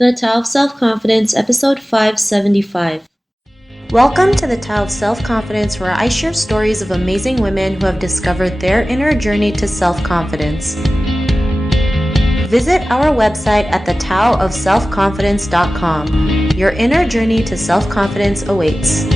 The Tao of Self-Confidence, episode 575. Welcome to the Tao of Self-Confidence, where I share stories of amazing women who have discovered their inner journey to self-confidence. Visit our website at thetaoofselfconfidence.com. Your inner journey to self-confidence awaits.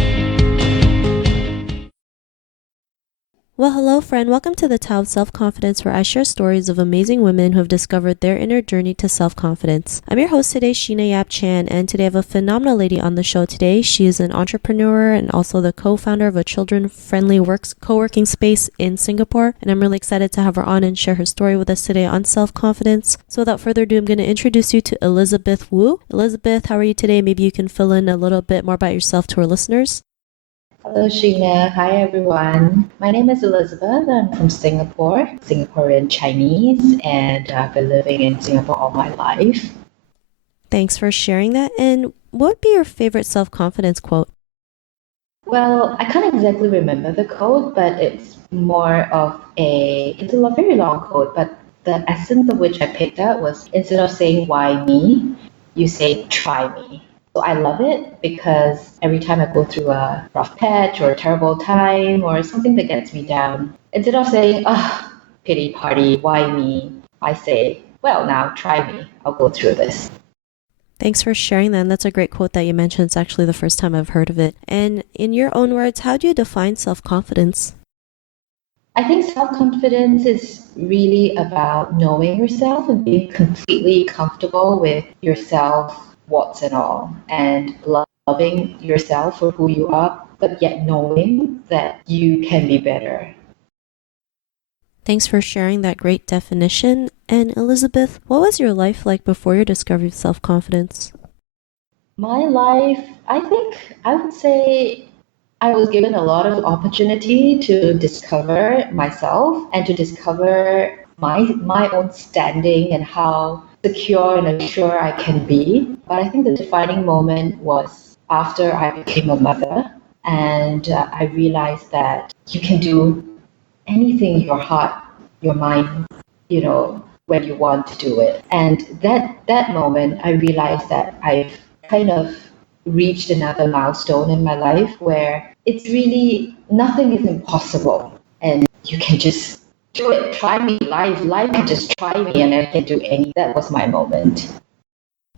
Well, hello friend. Welcome to the Tao of Self-Confidence, where I share stories of amazing women who have discovered their inner journey to self-confidence. I'm your host today, Sheena Yap Chan, and today I have a phenomenal lady on the show today. She is an entrepreneur and also the co-founder of a children-friendly co-working space in Singapore, and I'm really excited to have her on and share her story with us today on self-confidence. So without further ado, I'm going to introduce you to Elizabeth Wu. Elizabeth, how are you today? Maybe you can fill in a little bit more about yourself to our listeners. Hello, Sheena. Hi, everyone. My name is Elizabeth. I'm from Singapore, Singaporean Chinese, and I've been living in Singapore all my life. Thanks for sharing that. And what would be your favorite self-confidence quote? Well, I can't exactly remember the quote, but it's it's a very long quote, but the essence of which I picked up was, instead of saying why me, you say try me. So I love it because every time I go through a rough patch or a terrible time or something that gets me down, instead of saying, pity party, why me? I say, well, now try me. I'll go through this. Thanks for sharing that. And that's a great quote that you mentioned. It's actually the first time I've heard of it. And in your own words, how do you define self-confidence? I think self-confidence is really about knowing yourself and being completely comfortable with yourself, warts and all, and loving yourself for who you are, but yet knowing that you can be better. Thanks for sharing that great definition. And Elizabeth, what was your life like before your discovery of self-confidence? My life, I think I would say I was given a lot of opportunity to discover myself and to discover my own standing and how secure and assured I can be. But I think the defining moment was after I became a mother, and I realized that you can do anything your heart, your mind, when you want to do it. And that moment, I realized that I've kind of reached another milestone in my life where it's really nothing is impossible, and you can just do it. Try me, life can just try me, and I can do anything. That was my moment.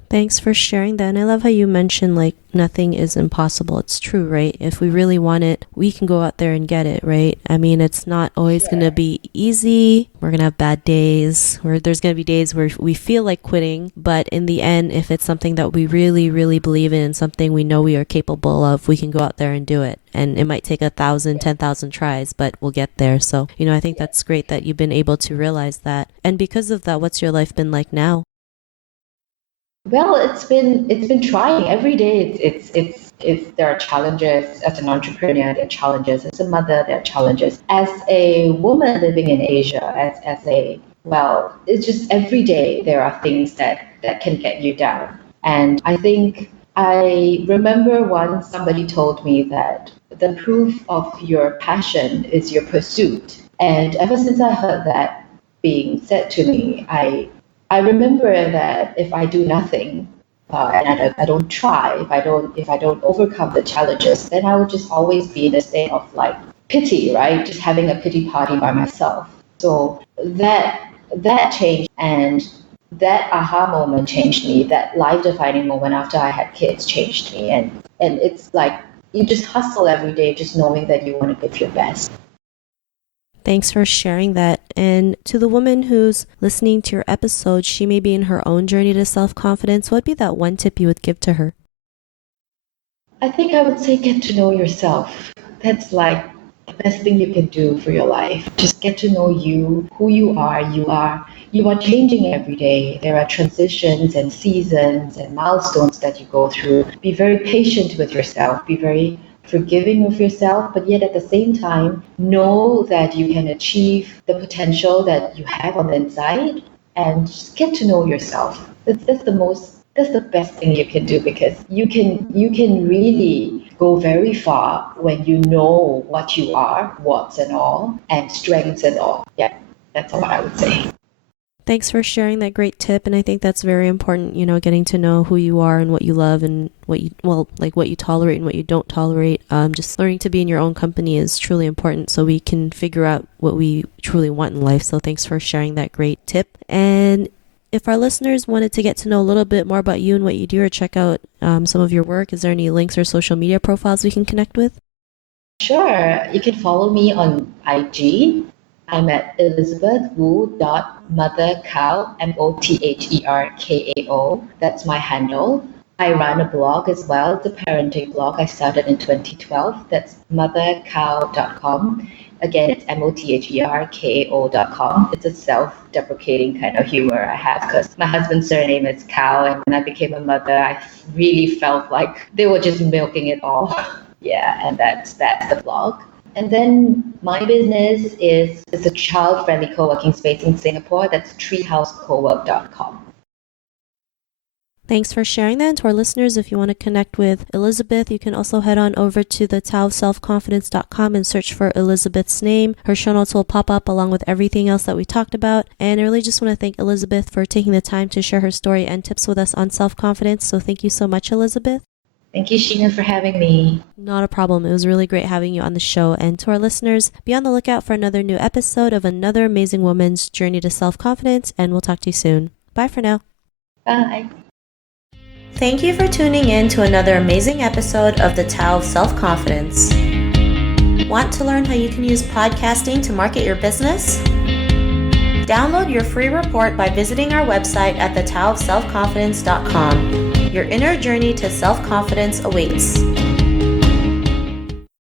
Thanks for sharing that. And I love how you mentioned like nothing is impossible. It's true, right? If we really want it, we can go out there and get it, right? I mean, it's not always going to be easy. We're going to have bad days, where there's going to be days where we feel like quitting. But in the end, if it's something that we really, really believe in and something we know we are capable of, we can go out there and do it. And it might take 1,000, 10,000 tries, but we'll get there. So, I think that's great that you've been able to realize that. And because of that, what's your life been like now? Well, it's been trying every day. There are challenges as an entrepreneur. There are challenges as a mother. There are challenges as a woman living in Asia. It's just every day there are things that can get you down. And I think I remember once somebody told me that the proof of your passion is your pursuit. And ever since I heard that being said to me, I remember that if I do nothing, and I don't try, if I don't overcome the challenges, then I would just always be in a state of like pity, right? Just having a pity party by myself. So that changed, and that aha moment changed me. That life-defining moment after I had kids changed me, and it's like you just hustle every day, just knowing that you want to give your best. Thanks for sharing that. And to the woman who's listening to your episode, she may be in her own journey to self-confidence. What would be that one tip you would give to her? I think I would say get to know yourself. That's like the best thing you can do for your life. Just get to know you, who you are. You are changing every day. There are transitions and seasons and milestones that you go through. Be very patient with yourself. Be very forgiving of yourself, but yet at the same time, know that you can achieve the potential that you have on the inside, and just get to know yourself. That's the best thing you can do, because you can really go very far when you know what you are, warts and all, and strengths and all. Yeah, that's what I would say. Thanks for sharing that great tip. And I think that's very important, getting to know who you are and what you love and what you tolerate and what you don't tolerate. Just learning to be in your own company is truly important so we can figure out what we truly want in life. So thanks for sharing that great tip. And if our listeners wanted to get to know a little bit more about you and what you do or check out some of your work, is there any links or social media profiles we can connect with? Sure. You can follow me on IG. I'm at elizabethwu.mothercow, MOTHERKAO. That's my handle. I run a blog as well. It's a parenting blog I started in 2012. That's mothercow.com. Again, it's MOTHERKAO.com. It's a self-deprecating kind of humor I have because my husband's surname is Cow, and when I became a mother, I really felt like they were just milking it all. Yeah, and that's the blog. And then my business is a child-friendly co-working space in Singapore. That's trehauscowork.com. Thanks for sharing that. And to our listeners, if you want to connect with Elizabeth, you can also head on over to the taoselfconfidence.com and search for Elizabeth's name. Her show notes will pop up along with everything else that we talked about. And I really just want to thank Elizabeth for taking the time to share her story and tips with us on self-confidence. So thank you so much, Elizabeth. Thank you, Sheena, for having me. Not a problem. It was really great having you on the show. And to our listeners, be on the lookout for another new episode of another amazing woman's journey to self-confidence. And we'll talk to you soon. Bye for now. Bye. Thank you for tuning in to another amazing episode of the Tao of Self-Confidence. Want to learn how you can use podcasting to market your business? Download your free report by visiting our website at thetaoofselfconfidence.com. Your inner journey to self-confidence awaits.